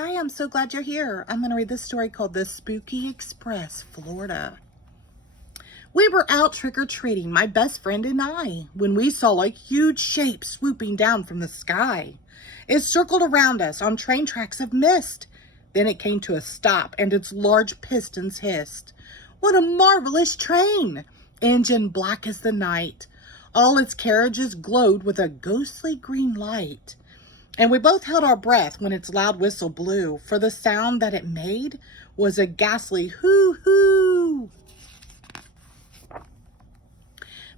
Hi, I'm so glad you're here. I'm going to read this story called The Spooky Express, Florida. We were out trick-or-treating, my best friend and I, when we saw a huge shape swooping down from the sky. It circled around us on train tracks of mist. Then it came to a stop and its large pistons hissed. What a marvelous train! Engine black as the night. All its carriages glowed with a ghostly green light. And we both held our breath when its loud whistle blew, for the sound that it made was a ghastly hoo-hoo.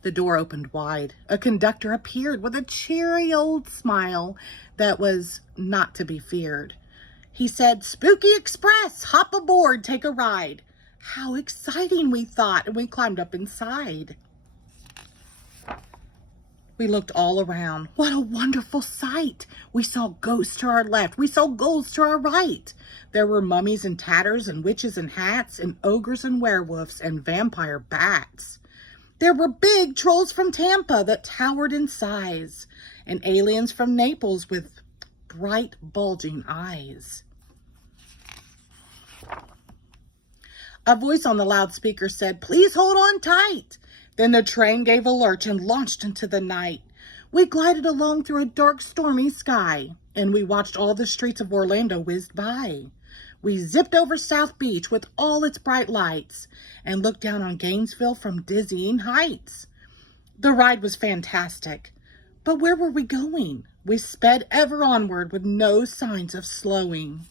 The door opened wide. A conductor appeared with a cheery old smile that was not to be feared. He said, "Spooky Express, hop aboard, take a ride." How exciting, we thought, and we climbed up inside. We looked all around. What a wonderful sight. We saw ghosts to our left. We saw ghouls to our right. There were mummies and tatters and witches in hats and ogres and werewolves and vampire bats. There were big trolls from Tampa that towered in size and aliens from Naples with bright bulging eyes. A voice on the loudspeaker said, "Please hold on tight." Then the train gave a lurch and launched into the night. We glided along through a dark, stormy sky, and we watched all the streets of Orlando whiz by. We zipped over South Beach with all its bright lights and looked down on Gainesville from dizzying heights. The ride was fantastic, but where were we going? We sped ever onward with no signs of slowing.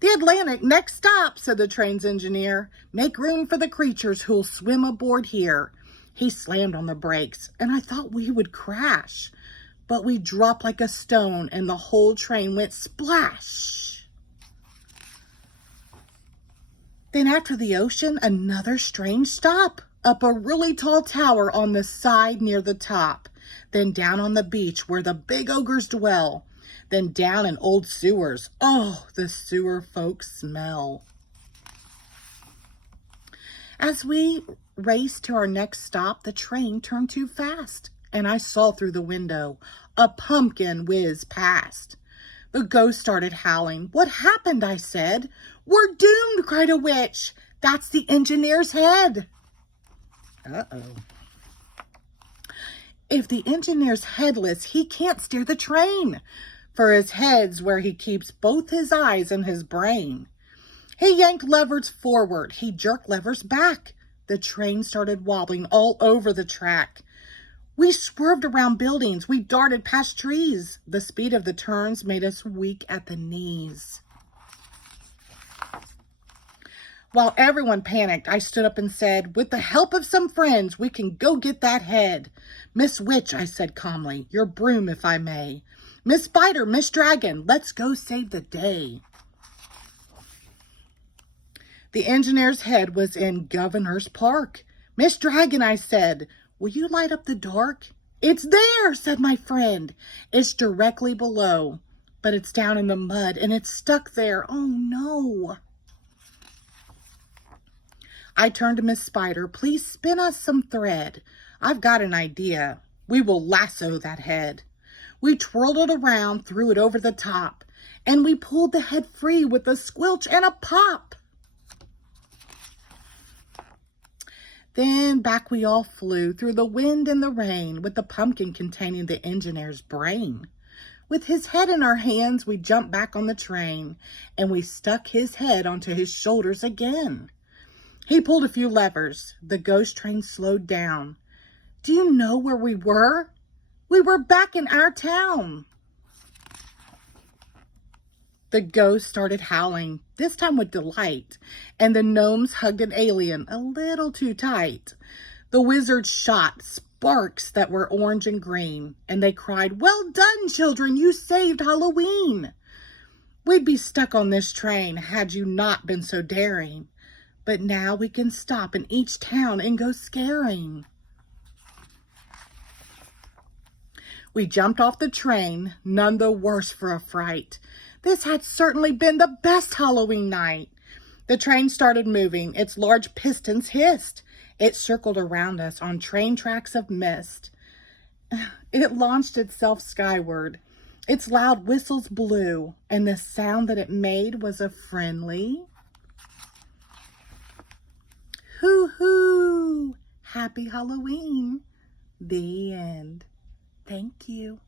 "The Atlantic, next stop," said the train's engineer. "Make room for the creatures who'll swim aboard here." He slammed on the brakes, and I thought we would crash. But we dropped like a stone, and the whole train went splash. Then after the ocean, another strange stop. Up a really tall tower on the side near the top. Then down on the beach where the big ogres dwell. Then down in old sewers. Oh, the sewer folks smell. As we raced to our next stop, the train turned too fast, and I saw through the window a pumpkin whiz past. The ghost started howling. "What happened?" I said. "We're doomed," cried a witch. "That's the engineer's head." Uh-oh. If the engineer's headless, he can't steer the train, for his head's where he keeps both his eyes and his brain. He yanked levers forward. He jerked levers back. The train started wobbling all over the track. We swerved around buildings. We darted past trees. The speed of the turns made us weak at the knees. While everyone panicked, I stood up and said, "With the help of some friends, we can go get that head." "Miss Witch," I said calmly, "your broom, if I may." "Miss Spider, Miss Dragon, let's go save the day." The engineer's head was in Governor's Park. "Miss Dragon," I said, "will you light up the dark?" "It's there," said my friend. "It's directly below, but it's down in the mud and it's stuck there. Oh no." I turned to Miss Spider. "Please spin us some thread. I've got an idea. We will lasso that head." We twirled it around, threw it over the top, and we pulled the head free with a squelch and a pop. Then back we all flew through the wind and the rain with the pumpkin containing the engineer's brain. With his head in our hands, we jumped back on the train, and we stuck his head onto his shoulders again. He pulled a few levers. The ghost train slowed down. Do you know where we were? We were back in our town. The ghost started howling, this time with delight, and the gnomes hugged an alien a little too tight. The wizards shot sparks that were orange and green, and they cried, "Well done, children, you saved Halloween." We'd be stuck on this train had you not been so daring. But now we can stop in each town and go scaring. We jumped off the train, none the worse for a fright. This had certainly been the best Halloween night. The train started moving. Its large pistons hissed. It circled around us on train tracks of mist. It launched itself skyward. Its loud whistles blew, and the sound that it made was a friendly hoo hoo. Happy Halloween. The end. Thank you.